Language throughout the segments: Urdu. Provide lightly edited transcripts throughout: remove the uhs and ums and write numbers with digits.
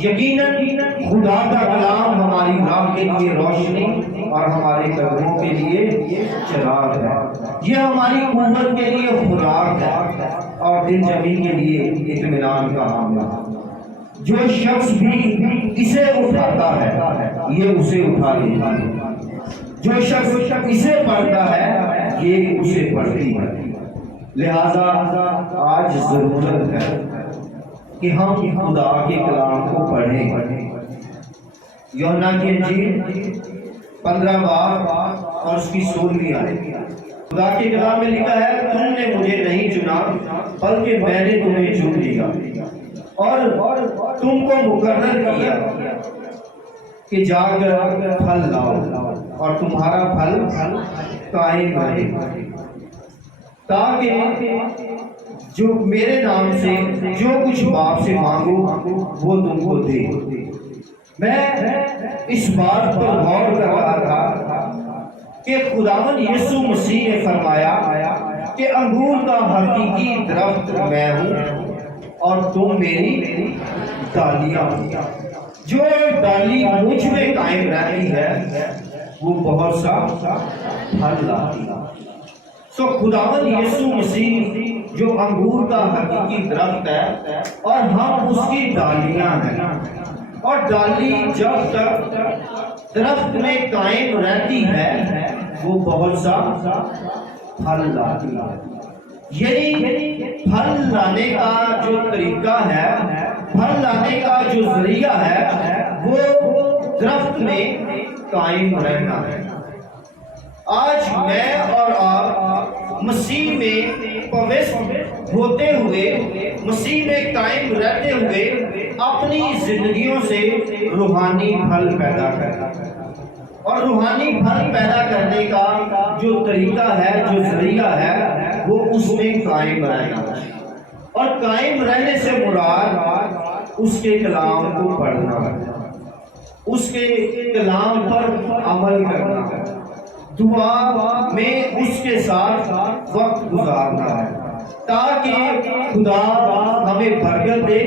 یقیناً خدا کا کلام ہماری راہ کے لیے روشنی اور ہمارے قدموں کے لیے چراغ ہے۔ یہ ہماری قوت کے لیے خوراک ہے اور دل جمی کے لیے اطمینان کا حاملہ۔ جو شخص بھی اسے اٹھاتا ہے یہ اسے اٹھا لیتا ہے، جو شخص اسے پڑھتا ہے یہ اسے پڑھتی ہے۔ لہذا آج ضرورت ہے کہ ہم خدا کے کلام کو پڑھیں۔ یوحنا کی انجیل 15 باب اور اس کی 16ویں آیت، خدا کے کلام میں لکھا ہے تم نے مجھے نہیں چنا بلکہ میں نے تمہیں چن لیا اور تم کو مقرر کیا کہ جا کر پھل لاؤ اور تمہارا پھل قائم رہے، تاکہ جو میرے نام سے جو کچھ باپ سے مانگو وہ تم کو دے۔ میں اس بات پر غور کر رہا تھا کہ خداوند یسوع مسیح نے فرمایا کہ انگور کا حقیقی درخت میں ہوں اور تم میری ڈالیاں ہو۔ جو ڈالی مجھ میں قائم رہتی ہے وہ بہت سا پھل لاتی ہے۔ سو خداوند یسوع مسیح جو انگور کا حقیقی درخت ہے اور ہم اس کی ڈالیاں ہیں، اور ڈالی جب تک درخت میں قائم رہتی ہے وہ بہت سا پھل لاتی ہے۔ یعنی پھل لانے کا جو طریقہ ہے، پھل لانے کا جو ذریعہ ہے وہ درخت میں قائم رہنا ہے۔ آج میں اور آپ مسیح میں پویست ہوتے ہوئے، مسیح میں قائم رہتے ہوئے اپنی زندگیوں سے روحانی پھل پیدا کرنا ہے، اور روحانی پھل پیدا کرنے کا جو طریقہ ہے، جو ذریعہ ہے وہ اس میں قائم رہنا ہے، اور قائم رہنے سے مراد اس کے کلام کو پڑھنا ہے، اس کے کلام پر عمل کرنا ہے، دعا میں اس کے ساتھ وقت گزارنا ہے، تاکہ خدا ہمیں برکت دے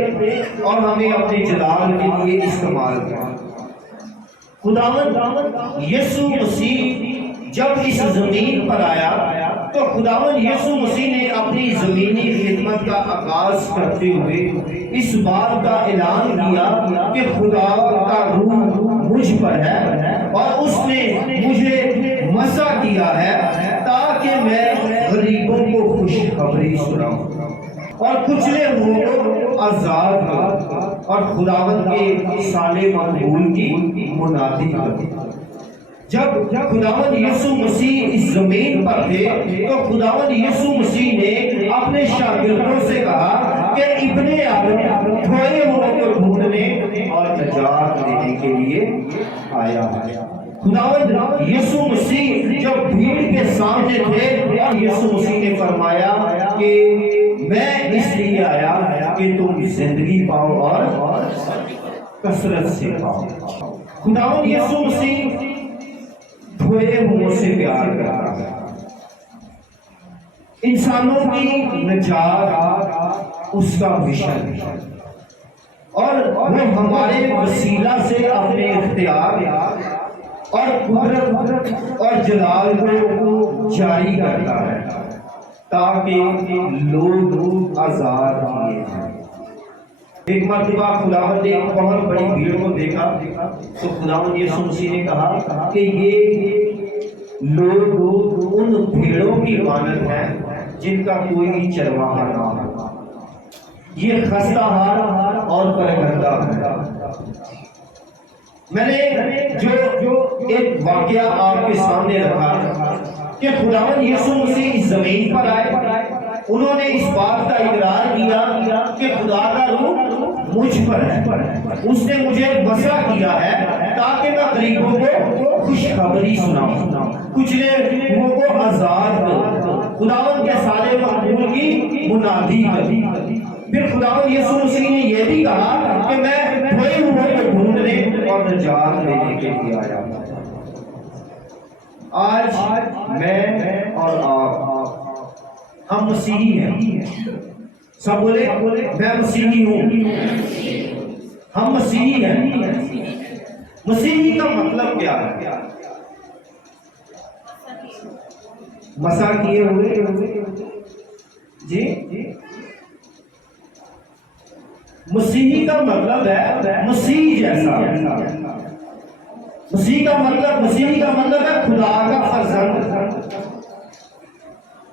اور ہمیں اپنے جلال کے لیے استعمال کرے۔ خداوند یسوع مسیح جب اس زمین پر آیا تو خداوند یسوع مسیح نے اپنی زمینی خدمت کا آغاز کرتے ہوئے اس بات کا اعلان کیا کہ خدا کا روح مجھ پر ہے اور اس نے مجھے مسا کیا ہے تاکہ میں غریبوں کو خوشخبری سناؤں اور کچلے ہوئے کو آزاد کروں اور خداوند کے سال مقبول کی منادی کروں۔ جب خداوند یسوع مسیح اس زمین پر تھے تو خداوند یسوع مسیح نے اپنے شاگردوں سے کہا کہ ابن آدم کھوئے ہوئے کو ڈھونڈنے اور نجات دینے کے لیے آیا ہے۔ خداوند یسوع مسیح جب بھیڑ کے سامنے تھے اور یسوع مسیح نے فرمایا کہ میں اس لیے آیا کہ تم زندگی پاؤ اور کثرت سے پاؤ۔ خداوند یسوع مسیح دھوئے ہوئے سے پیار کرتا ہے، انسانوں کی نجات اس کا مشن ہے، اور وہ ہمارے وسیلہ سے اپنے اختیار اور قدرت اور جلال کو جاری کرتا ہے تاکہ لوگ آزاد کیے جائیں۔ ایک مرتبہ خداوند نے ایک بہت بڑی بھیڑ کو دیکھا تو خداوند یسوع مسیح نے کہا کہ یہ لوگ ان بھیڑوں کی مانند ہیں جن کا کوئی چرواہا نہ ہو، یہ خستہ حال اور پرگردہ ہے۔ میں نے جو ایک واقعہ آپ کے سامنے رکھا کہ خداوند یسوع مسیح اس زمین پر آئے، انہوں نے اس بات کا اقرار کیا کہ خدا کا روح مجھ پر ہے، اس نے مجھے مسا کیا ہے تاکہ میں غریبوں کو خوشخبری سناؤں، کچلے لوگوں کو آزاد کروں، خداوند کے سال مقبول کی منادی کروں۔ پھر خداوند یسوع مسیح نے یہ بھی کہا کہ میں دھوئے ہوئے کو ڈھونڈنے اور نجات دینے کے لیے آیا ہوں۔ آج میں اور آپ ہم مسیحی ہیں، سب بولے میں مسیحی ہوں۔ ہم مسیحی ہیں. مسیحی کا مطلب کیا ہے؟ مسا کیے ہوئے جی. مسیحی کا مطلب ہے مسیح جیسا. مسیحی کا مطلب ہے خدا کا فرزند.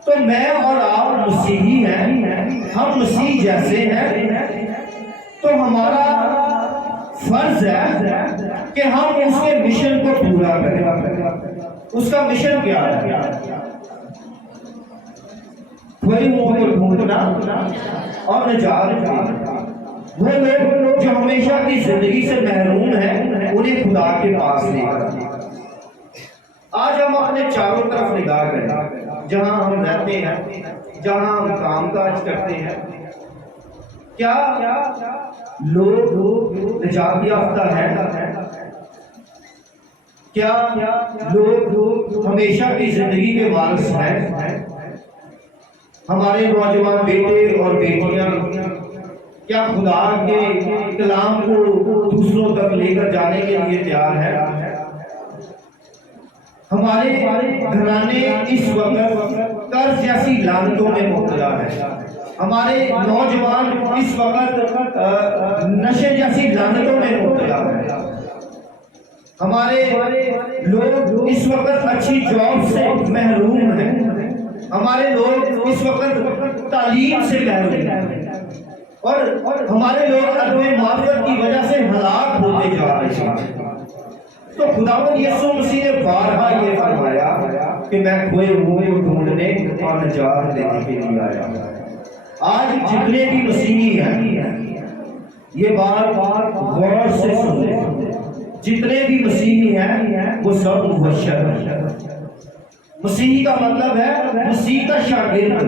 تو میں اور آپ مسیحی ہیں، ہم مسیح جیسے ہیں. تو ہمارا فرض ہے کہ ہم اس کے مشن کو پورا کریں. اس کا مشن کیا ہے؟ وہی وہ ڈھونڈنا اور نجات دینا. وہ لوگ جو ہمیشہ کی زندگی سے محروم ہیں انہیں خدا کے پاس لے کر. آج ہم اپنے چاروں طرف نگاہ کریں، جہاں ہم رہتے ہیں، جہاں ہم کام کاج کرتے ہیں. کیا لوگ نجات یافتہ ہیں؟ کیا لوگ ہمیشہ کی زندگی کے وارث ہیں؟ ہمارے نوجوان بیٹے اور بیٹیاں کیا خدا کے کلام کو دوسروں تک لے کر جانے کے لیے تیار ہے؟ ہمارے گھرانے اس وقت قرض جیسی لعنتوں میں مبتلا ہے. ہمارے نوجوان اس وقت نشے جیسی لعنتوں میں مبتلا ہے. ہمارے لوگ اس وقت اچھی جاب سے محروم ہیں. ہمارے لوگ اس وقت تعلیم سے محروم ہیں. اور ہمارے لوگ عدم معرفت کی وجہ سے ہلاک ہوتے جا رہے ہیں. تو خداوند یسوع مسیح نے بارہا یہ فرمایا کہ میں کھوئے ہوئے کو ڈھونڈنے اور نجات دینے کے لیے آیا. آج جتنے بھی مسیحی ہیں یہ بات غور سے سن لیں. جتنے بھی مسیحی ہیں وہ سب مبشر ہیں. مسیحی کا مطلب ہے مسیح کا شاگرد،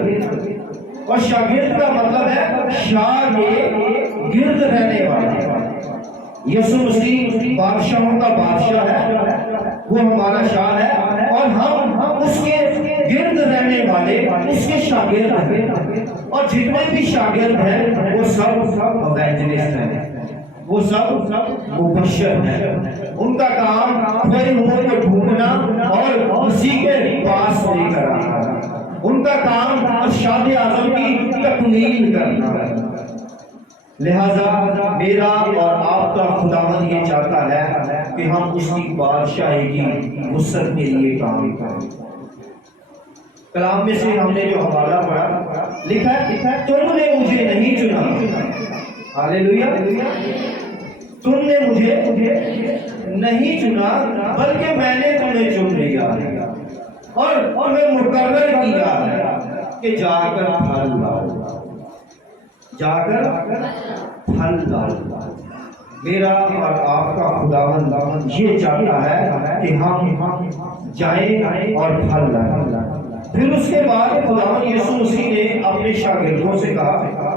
اور شاگرد کا مطلب ہے شاہ کے گرد رہنے والا. یسوع مسیح بادشاہوں کا بادشاہ ہے، وہ ہمارا شاہ ہے، اور ہم اس کے گرد رہنے والے اس کے شاگرد ہیں. اور جتنے بھی شاگرد ہیں وہ سب ایونجلسٹ ہیں، وہ سب مبشر ہیں. ان کا کام کھوئے ہوئے کو ڈھونڈنا اور مسیح کے پاس لے کر آنا. ان کا کام ارشاد اعظم کی تکمیل کرنا ہے. لہذا میرا اور آپ کا خداوند یہ چاہتا ہے کہ ہم اس کی بادشاہی کی وسعت کے لیے کام کریں. کلام میں سے ہم نے جو حوالہ پڑھا لکھا ہے تم نے مجھے نہیں چنا. ہاللیلویا. تم نے مجھے نہیں چنا بلکہ میں نے تمہیں چن لیا اور میں مقرر کیا ہے کہ جا کر پھل لاؤ. جا کر پھل لاؤ. میرا اور آپ کا خداوند یہ چاہتا ہے کہ ہم جائیں اور پھل لائیں. پھر اس کے بعد خداوند یسوع مسیح نے اپنے شاگردوں سے کہا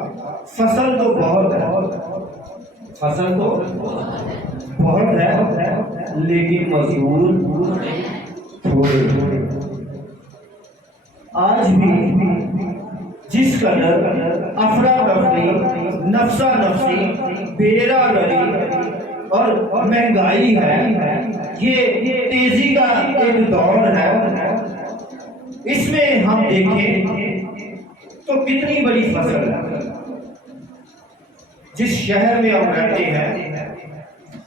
فصل تو بہت ہے، فصل تو بہت ہے لیکن مزدور تھوڑے. آج بھی جس قدر افراتفری، نفسا نفسی، بیرا گری اور مہنگائی ہے، یہ تیزی کا ایک دور ہے. اس میں ہم دیکھیں تو کتنی بڑی فصل ہے. جس شہر میں ہم رہتے ہیں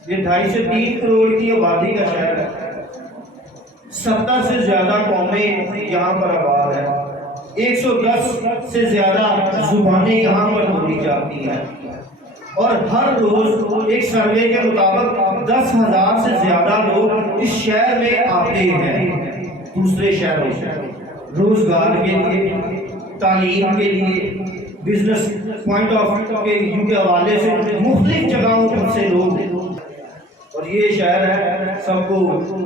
یہ 2.5 سے 3 کروڑ کی آبادی کا شہر ہے. 70 سے زیادہ قومیں یہاں پر آباد ہیں. 110 سے زیادہ زبانیں یہاں پر بولی جاتی ہیں. اور ہر روز ایک سروے کے مطابق 10,000 سے زیادہ لوگ اس شہر میں آتے ہیں دوسرے شہروں سے، روزگار کے لیے، تعلیم کے لیے، بزنس پوائنٹ آف ویو کے حوالے سے مختلف جگہوں پر سے لوگ. اور یہ شہر ہے سب کو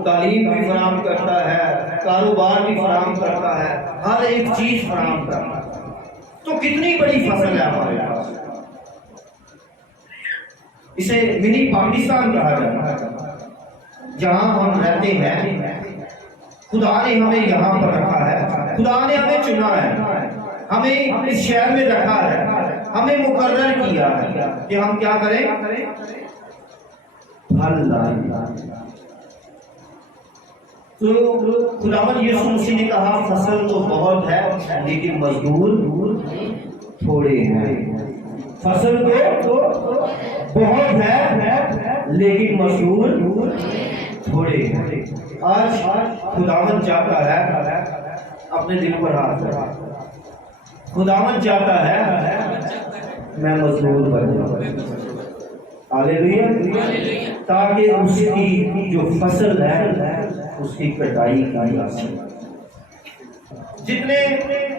تعلیم بھی فراہم کرتا ہے، کاروبار بھی فراہم کرتا ہے، ہر ایک چیز فراہم کرتا ہے. تو کتنی بڑی فصل ہے ہمارے پاس. اسے منی پاکستان کہا جاتا ہے. جہاں ہم رہتے ہیں خدا نے ہمیں یہاں پر رکھا ہے، خدا نے ہمیں چنا ہے، ہمیں اس شہر میں رکھا ہے، ہمیں مقرر کیا ہے کہ ہم کیا کریں. پھل لائیں۔ تو خداوند یسوع مسیح نے کہا فصل تو بہت ہے لیکن مزدور تھوڑے ہیں۔ فصل تو بہت ہے لیکن مزدور تھوڑے ہیں۔ آج خداوند چاہتا ہے، اپنے دل پر ہاتھ رکھا، خداوند چاہتا ہے میں مزدور بن جاؤں، ہاللیلویہ، تاکہ اس کی جو فصل ہے اس کی کٹائی کی جا سکے۔ جتنے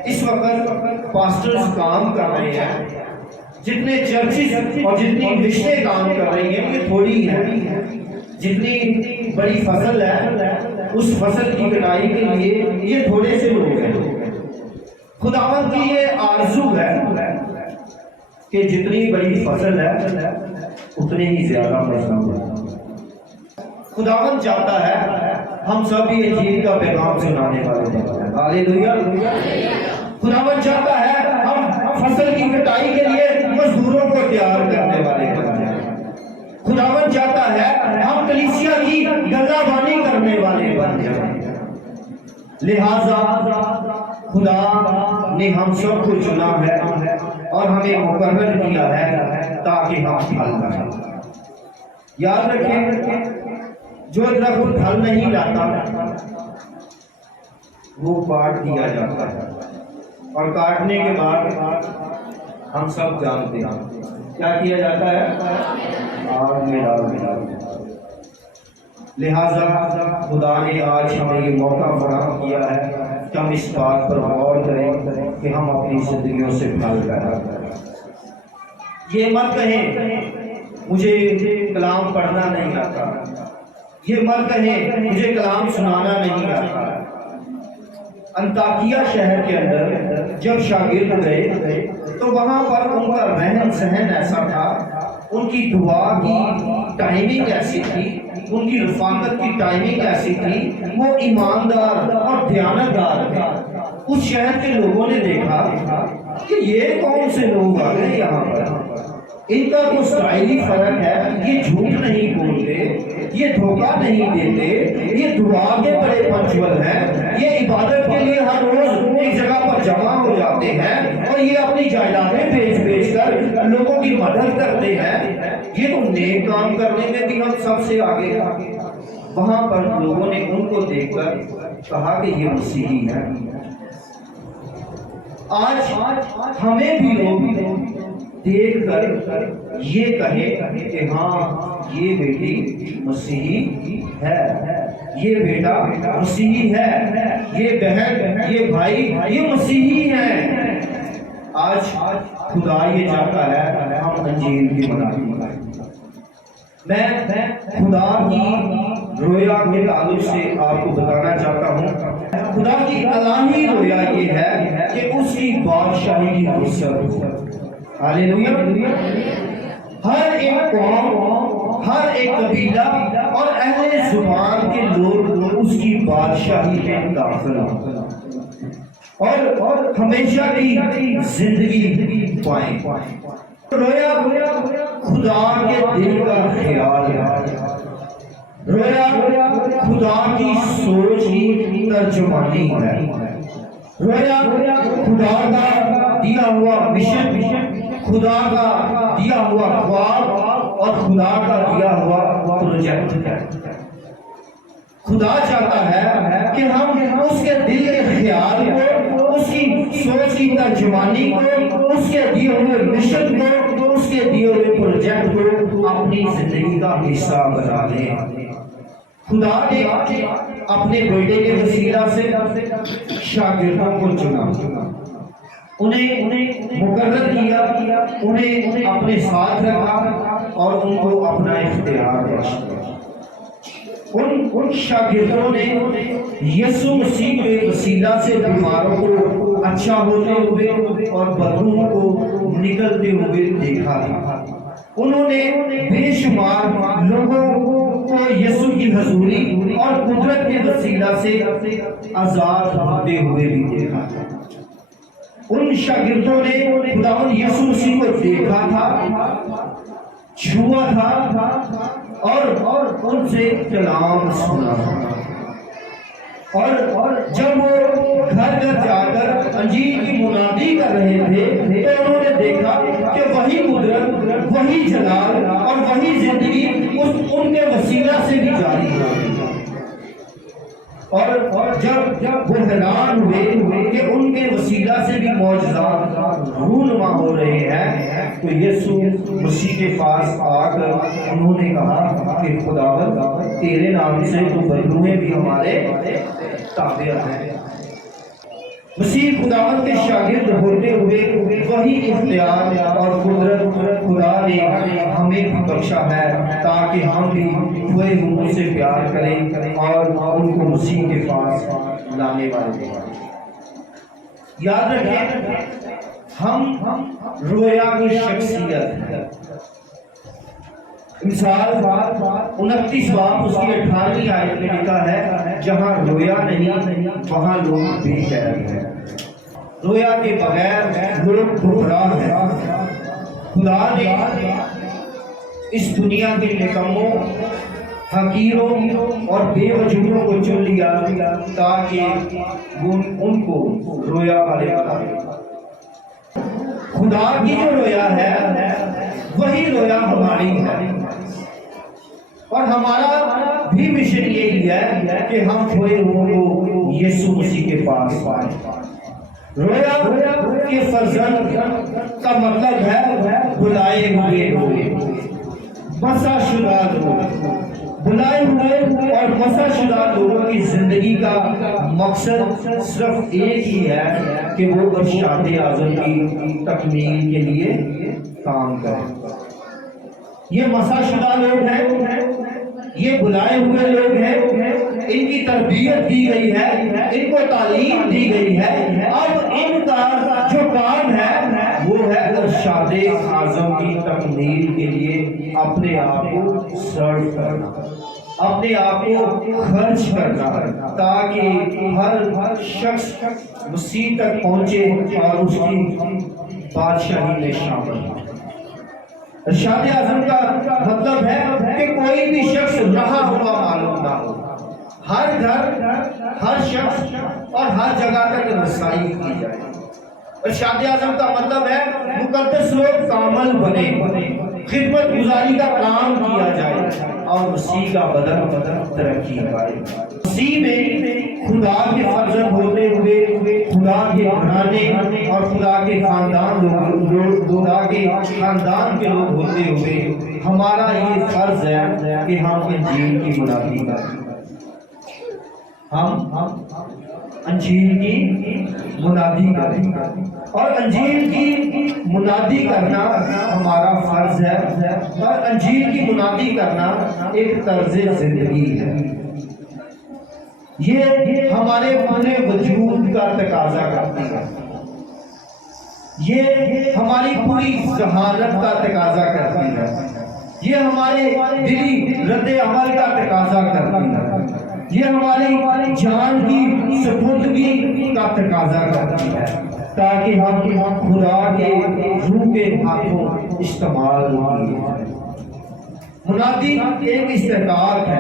اس وقت پاسٹرز کام کر رہے ہیں، جتنے چرچز اور جتنی مشنیں کام کر رہی ہیں، یہ تھوڑی ہیں۔ جتنی بڑی فصل ہے اس فصل کی کٹائی کے لیے یہ تھوڑے سے لوگ ہیں۔ خداوند کی یہ آرزو ہے کہ جتنی بڑی فصل ہے اتنے ہی زیادہ مزدور ہیں۔ خداوند چاہتا ہے ہم سب یہ انجیل کا پیغام سنانے والے ہیں، ہاللیلویہ۔ خداوند چاہتا ہے ہم فصل کی کٹائی کے لیے مزدوروں کو تیار کرنے والے بن جائیں۔ خداوند چاہتا ہے ہم کلیسیا کی گلہ بانی کرنے والے بن جائیں۔ لہذا خدا نے ہم سب کو چنا ہے اور ہمیں مقرر کیا ہے تاکہ ہم پھل لائیں۔ یاد رکھیں، جو درخت پھل نہیں لاتا وہ کاٹ دیا جاتا ہے، اور کاٹنے کے بعد ہم سب جانتے ہیں کیا کیا جاتا ہے، آگ میں ڈال دیا۔ لہذا خدا نے آج ہمیں یہ موقع فراہم کیا ہے کہ ہم اس بات پر غور کریں کہ ہم اپنی زندگیوں سے پھل پیدا کریں۔ یہ مت کہیں مجھے کلام پڑھنا نہیں آتا، یہ مت کہیں مجھے کلام سنانا نہیں آتا۔ انطاکیہ شہر کے اندر جب شاگرد گئے تو وہاں پر ان کا رہن سہن ایسا تھا، ان کی دعا کی ٹائمنگ ایسی تھی، ان کی رفاقت کی ٹائمنگ ایسی تھی، وہ ایماندار اور دیانتدار تھے۔ اس شہر کے لوگوں نے دیکھا کہ یہ کون سے لوگ آ گئے یہاں پر، ان کا تو اسٹائلی فرق ہے، یہ جھوٹ نہیں بولتے، یہ دھوکہ نہیں دیتے، یہ دعا کے بڑے پنچول ہیں، یہ عبادت کے لیے ہر روز ایک جگہ پر جمع ہو جاتے ہیں، اور یہ اپنی جائیدادیں بیچ کر لوگوں کی مدد کرتے ہیں، یہ تو نیک کام کرنے میں بھی ہم سب سے آگے ہیں۔ وہاں پر لوگوں نے ان کو دیکھ کر کہا کہ یہ مسیحی ہے۔ آج ہمیں بھی لوگ دیکھ کر یہ کہے کہ ہاں یہ بیٹی مسیحی ہے، یہ بیٹا مسیحی ہے، یہ بہن، یہ بھائی، یہ مسیحی ہے۔ آج خدا یہ چاہتا ہے ہم انجیل کی منادی کریں۔ میں خدا کی رویا کے تعلق سے آپ کو بتانا چاہتا ہوں، خدا کی الہی رویا یہ ہے کہ اس کی بادشاہی کی وسعت ہو۔ ہاللیلویہ۔ ہر ایک قوم، ہر ایک قبیلہ اور اہل زبان کے لوگ اس کی بادشاہی میں داخل ہوں اور ہمیشہ کی زندگی پائیں۔ رویا خدا کے دل کا خیال ہے، رویا خدا کی سوچ کی ترجمانی ہے، رویا خدا کا دیا ہوا مشن، خدا کا دیا ہوا خواب اور خدا کا دیا ہوا پروجیکٹ ہے۔ خدا چاہتا ہے کہ ہم اس کے دل کے خیال کو، اس کی سوچ کی ترجمانی کو، اس کے دیے ہوئے مشن کو، اس کے دیے ہوئے پروجیکٹ کو اپنی زندگی کا حصہ بنا لیں۔ خدا نے اپنے بیٹے کے وسیلہ سے شاگردوں کو چنا، انہیں مقرر کیا، انہیں اپنے ساتھ رکھا اور ان کو اپنا اختیار بخشا۔ ان شاگردوں نے یسوع مسیح کے وسیلہ سے بیماروں کو اچھا ہوتے ہوئے اور بدبو کو نکلتے ہوئے دیکھا تھا۔ انہوں نے بے شمار لوگوں کو یسوع کی حضوری اور قدرت کے وسیلہ سے آزاد ہوتے ہوئے بھی دیکھا تھا۔ ان شاگردوں نے خداوند یسوع مسیح کو دیکھا تھا، چھوا تھا اور ان سے کلام سنا، اور جب وہ گھر گھر جا کر انجیل کی منادی کر رہے تھے تو انہوں نے دیکھا کہ وہی قدرت، وہی جلال اور وہی زندگی ان کے وسیلہ سے بھی جاری ہو گئی۔ اور جب وہ حیران ہوئے کہ ان کے وسیلہ سے بھی معجزات رونما ہو رہے ہیں، تو یسوع مسیح کے پاس آ کر انہوں نے کہا کہ خداوند تیرے نام سے تو بدروہیں بھی ہمارے تابع ہیں۔ مسیح خداوند کے شاگرد ہوتے ہوئے وہی اختیار اور قدرت خدا نے ہمیں بھی بخشا ہے تاکہ ہم بھی کھوئے ہوئے سے پیار کریں اور ان کو مسیح کے پاس لانے والے ہیں۔ یاد رکھیں، ہم رویا کی شخصیت ہے۔ مثال 29 باب اس کی 18ویں آیت میں لکھا ہے، جہاں رویا نہیں وہاں لوگ بے چین ہیں۔ رویا کے بغیر لوگ گمراہ ہیں۔ خدا نے اس دنیا کے نکموں، حقیروں اور بے وجودوں کو چن لیا تاکہ ان کو رویا والے بنائے۔ خدا کی جو رویا ہے وہی رویا ہماری ہے، اور ہمارا بھی مشن یہی ہے کہ ہم کھوئے ہوئے کو یسوع مسیح کے پاس پائیں۔ رویا کے فرزند کا مطلب ہے بلائے ہوئے لوگ، بسا شدہ لوگ۔ بلائے ہوئے اور بسا شدہ لوگوں کی زندگی کا مقصد صرف ایک ہی ہے کہ وہ ارشاد اعظم کی تکمیل کے لیے کام کریں۔ یہ مسا شدہ لوگ ہیں، یہ بلائے ہوئے لوگ ہیں، ان کی تربیت دی گئی ہے، ان کو تعلیم دی گئی ہے۔ اب ان کا جو کام ہے وہ ہے ارشاد اعظم کی تکمیل کے لیے اپنے آپ کو سرو کرنا، اپنے آپ کو خرچ کرنا، تاکہ ہر شخص مسیح تک پہنچے اور اس کی بادشاہی میں شامل ہو۔ ارشاد اعظم کا مطلب ہے کہ کوئی بھی شخص رہا ہوا معلوم نہ ہو، ہر گھر، ہر شخص اور ہر جگہ تک رسائی کی جائے۔ ارشاد اعظم کا مطلب ہے مقدس لوگ کامل بنے، خدمت گزاری کا کام کیا جائے اور مسیح کا بدن ترقی پائے۔ مسیح میں خدا کے فرزند ہوتے ہوئے، خدا کے گھرانے اور خدا کے خاندان کے لوگ ہوتے ہوئے ہمارا یہ فرض ہے کہ ہم انجیل کی منادی کریں۔ ہم انجیل کی منادی کریں، اور انجیل کی منادی کرنا ہمارا فرض ہے، اور انجیل کی منادی کرنا ایک طرز زندگی ہے۔ یہ ہمارے پورے وجود کا تقاضا کرتی ہے، یہ ہماری پوری ذہانت کا تقاضا کرتی ہے، یہ ہمارے دلی رد عمل کا تقاضا کرتی ہے، یہ ہماری جان کی سپردگی کا تقاضا کرتی ہے، تاکہ ہم خدا کے روح کے ہاتھوں استعمال ہوں۔ منادی ایک استحقاق ہے،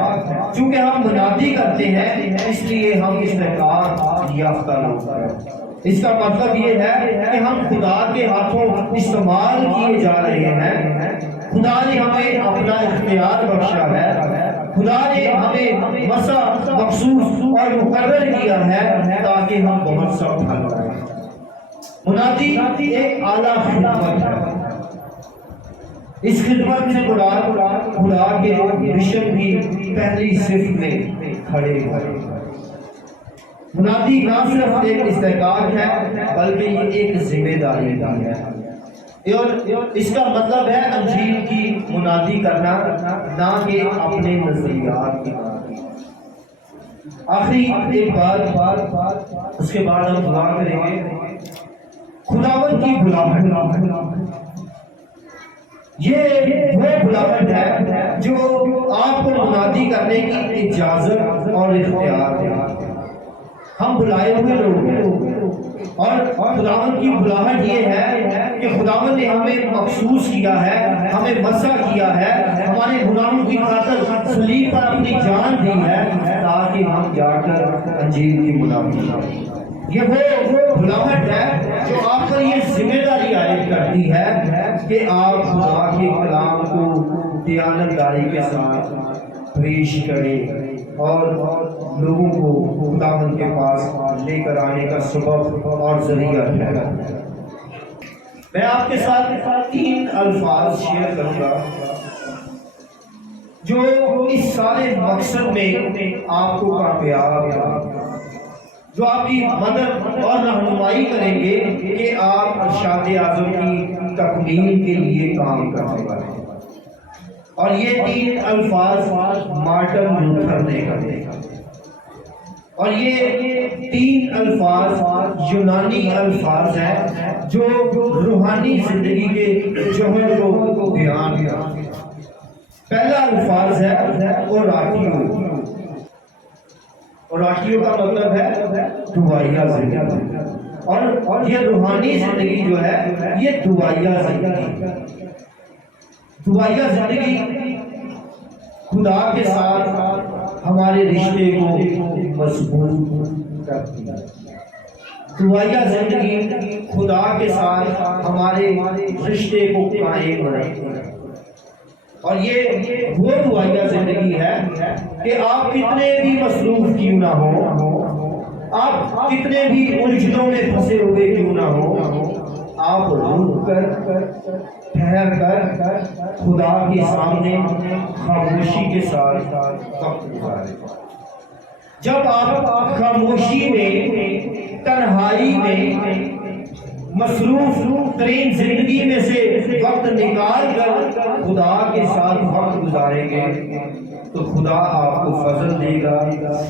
چونکہ ہم منادی کرتے ہیں اس لیے ہم استحقاق یافتہ لوگ ہیں۔ اس کا مطلب یہ ہے کہ ہم خدا کے ہاتھوں استعمال کیے جا رہے ہیں۔ خدا نے ہمیں اپنا اختیار بخشا ہے، خدا نے ہمیں مسا مخصوص اور مقرر کیا ہے تاکہ ہم بہت سا پھل کریں۔ منادی ایک اعلیٰ خدمت ہے۔ اس خدمت سے خدا کے مشن کی پہلی صف میں کھڑے ہوئے۔ منادی نہ صرف ایک استحقاق ہے بلکہ یہ ایک ذمہ داری بھی ہے، اور اس کا مطلب ہے انجیل کی منادی کرنا، نہ کہ اپنے نظریات کی منادی۔ آخری ایک بات، اس کے بعد ہم دعا کریں گے۔ خداوند کی بلاہٹ، یہ وہ بلاہٹ ہے جو آپ کو منادی کرنے کی اجازت اور اختیار ہے۔ ہم بلائے ہوئے لوگ ہیں اور خداوند کی بلاہٹ یہ ہے کہ خداوند نے ہمیں مخصوص کیا ہے، ہمیں مسح کیا ہے، ہمارے گناہوں کی خاطر صلیب پر اپنی جان دی ہے تاکہ ہم جا کر انجیل کی ملامتی کریں۔ یہ وہ بلاہٹ ہے جو آپ پر یہ ذمہ داری عائد کرتی ہے کہ آپ خدا کے کلام کو دیانتداری کے ساتھ پیش کریں اور لوگوں کو خداوند کے پاس لے کر آنے کا سبب اور ذریعہ ٹھہرا۔ میں آپ کے ساتھ 3 الفاظ شیئر کروں گا جو اس سارے مقصد میں آپ کو کامیاب، جو آپ کی مدد اور رہنمائی کریں گے کہ آپ ارشاد اعظم کی تکمیل کے لیے کام کرنے والے۔ اور یہ 3 الفاظ مارٹن لوتھر نے کہے، اور یہ 3 الفاظ یونانی الفاظ ہیں جو روحانی زندگی کے جوہر کو بیان کرتے ہیں۔ پہلا الفاظ ہے اوراتیو۔ اوراتیو کا مطلب ہے دعائیہ زندگی، اور یہ روحانی زندگی جو ہے یہ دعائیہ زندگی۔ دعائیہ زندگی خدا کے ساتھ ہمارے رشتے کو مضبوط کرتی ہے۔ دعائیہ زندگی خدا کے ساتھ ہمارے رشتے کو قائم رکھتی ہے۔ اور یہ وہ دعائیہ زندگی ہے کہ آپ کتنے بھی مصروف کیوں نہ ہو، آپ کتنے بھی الجھنوں میں پھنسے ہوئے کیوں نہ ہو، آپ رک کر ٹھہر کر خدا کے سامنے خاموشی کے ساتھ وقت گزاریں۔ جب آپ خاموشی میں، تنہائی میں، مصروف ترین زندگی میں سے وقت نکال کر خدا کے ساتھ وقت گزاریں گے تو خدا آپ کو فضل دے گا،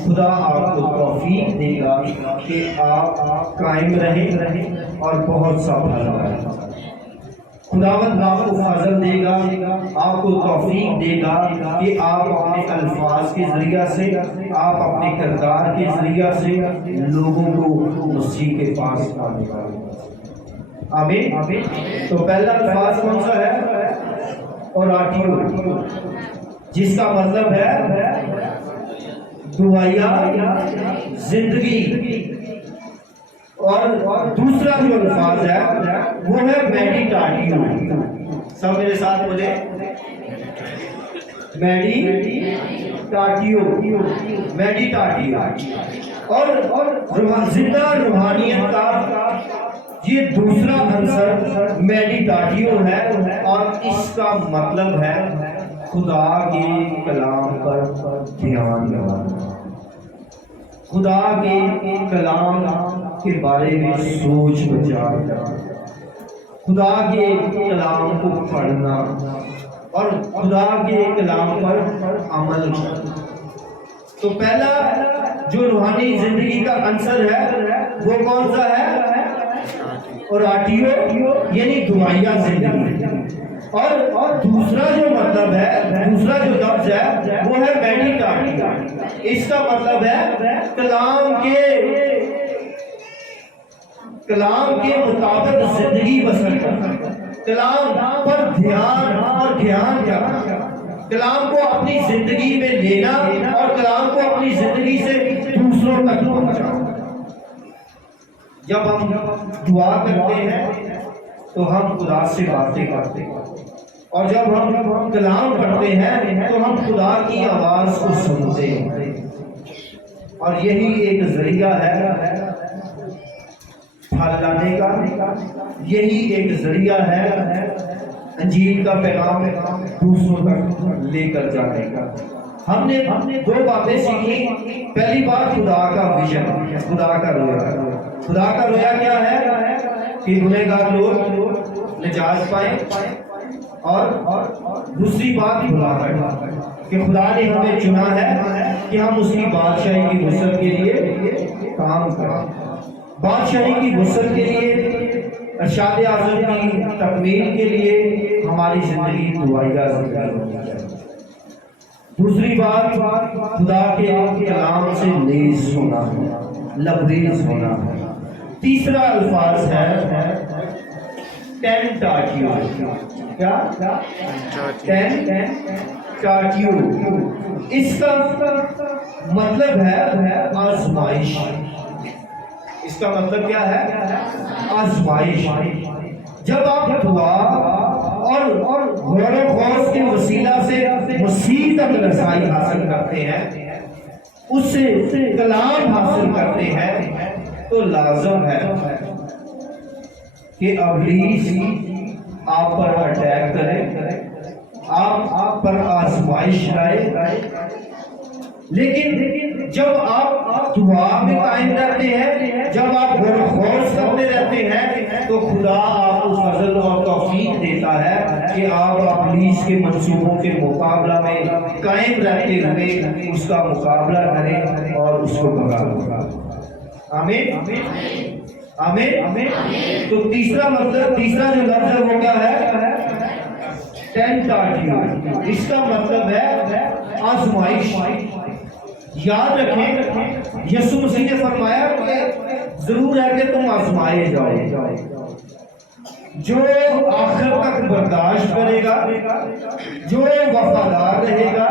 خدا آپ کو توفیق دے گا کہ آپ قائم رہیں اور بہت سا بھلا رہیں۔ خداوند آپ کو فضل دے گا، آپ کو توفیق دے گا کہ آپ اپنے الفاظ کے ذریعہ سے، آپ اپنے کردار کے ذریعہ سے لوگوں کو مسیح کے پاس آنے والے۔ آمین۔ تو پہلا الفاظ کون سا ہے؟ اوراتیو، جس کا مطلب ہے دعائیہ زندگی۔ اور دوسرا جو الفاظ ہے وہ ہے میڈیٹاٹیو۔ سب میرے ساتھ بولے، میڈیٹاٹیو، میڈیٹاٹیو۔ اور زندہ روحانیت کا یہ دوسرا عنصر میڈیٹاٹیو ہے، اور اس کا مطلب ہے خدا کے کلام پر دھیان لگانا، خدا کے کلام کے بارے میں سوچ بچار کرنا، خدا کے کلام کو پڑھنا اور خدا کے کلام پر عمل کرنا۔ تو پہلا جو روحانی زندگی کا عنصر ہے وہ کون سا ہے؟ اوراتیو، یعنی دعائیہ زندگی۔ اور دوسرا جو مطلب ہے، دوسرا جو لفظ ہے وہ ہے میڈیٹاٹیو۔ اس کا مطلب ہے کلام کے مطابق زندگی بسر کرنا، کلام پر دھیان اور دھیان کرنا، کلام کو اپنی زندگی میں لینا اور کلام کو اپنی زندگی سے دوسروں تک پہنچانا۔ جب ہم دعا کرتے ہیں تو ہم خدا سے باتیں کرتے ہیں، اور جب ہم کلام پڑھتے ہیں تو ہم خدا کی آواز کو سنتے ہیں، اور یہی ایک ذریعہ ہے پھل لانے کا، یہی ایک ذریعہ ہے انجیل کا پیغام دوسروں تک لے کر جانے کا۔ ہم نے 2 باتیں سیکھی۔ پہلی بات خدا کا ویژن، خدا کا رویا۔ خدا کا رویا کیا ہے؟ کہ گنہگار لوگ نجات پائیں، اور دوسری بات خدا کہ خدا نے ہمیں چنا ہے کہ ہم اس کی بادشاہی کی وسعت کے لیے کام کریں، بادشاہی کی وسعت کے لیے، ارشاد اعظم کی تکمیل کے لیے ہماری زندگی دعائیہ زندگی ہونی چاہیے۔ دوسری بات خدا کے کلام سے لیس ہونا ہے، لبریز ہونا ہے، تیسرا الفاظ ہے ٹینٹاٹیو. کیا؟ ٹینٹاٹیو. اس کا مطلب ہے آزمائش. اس کا مطلب کیا ہے؟ آزمائش. جب آپ دعا اور غور و خوض کے وسیلہ سے مسیح تک رسائی حاصل کرتے ہیں، اس سے کلام حاصل کرتے ہیں، تو لازم ہے کہ ابلیس آپ پر اٹیک کرے، آپ پر آزمائش لائے. لیکن جب آپ دعا میں قائم رہتے ہیں، جب آپ غور و خوض کرتے رہتے ہیں، تو خدا آپ کو فضل اور توفیق دیتا ہے کہ آپ ابلیس کے منصوبوں کے مقابلہ میں قائم رہتے ہوئے اس کا مقابلہ کریں اور اس کو بھگائیں. آمین آمین. تو تیسرا جو لفظ ہے وہ کیا ہے؟ ٹینٹاٹیو. اس کا مطلب ہے آزمائش. یاد رکھیں یسوع مسیح نے فرمایا کہ ضرور ہے کہ تم آزمائے جاؤ. جو آخر تک برداشت کرے گا، جو وفادار رہے گا،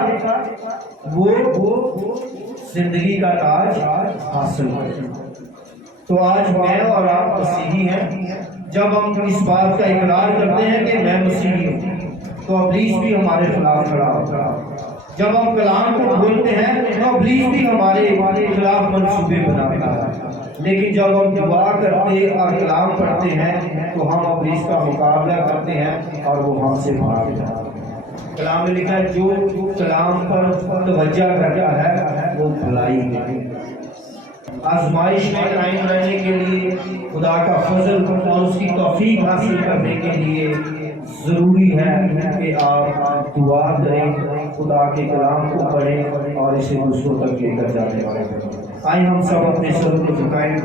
وہ زندگی کا تاج حاصل کرے گا. تو آج میں اور آپ مسیحی ہیں. جب ہم اس بات کا اقرار کرتے ہیں کہ میں مسیحی ہوں، تو ابلیس بھی ہمارے خلاف کھڑا ہوتا ہے. جب ہم کلام کو بولتے ہیں تو ابلیس بھی ہمارے خلاف منصوبے بناتا ہے. لیکن جب ہم دعا کرتے اور کلام پڑھتے ہیں تو ہم ابلیس کا مقابلہ کرتے ہیں اور وہ ہم سے بھاگ جاتا ہے. کلام میں لکھا ہے جو کلام پر توجہ کرتا ہے وہ بھلائی ہے. آزمائش میں قائم رہنے کے لیے خدا کا فضل اور اس کی توفیق حاصل کرنے کے لیے ضروری ہے کہ آپ دعا کریں، خدا کے کلام کو پڑھیں اور اسے دوسروں تک لے کر جانے والے. آئیں ہم سب اپنے سر کو جھکائیں.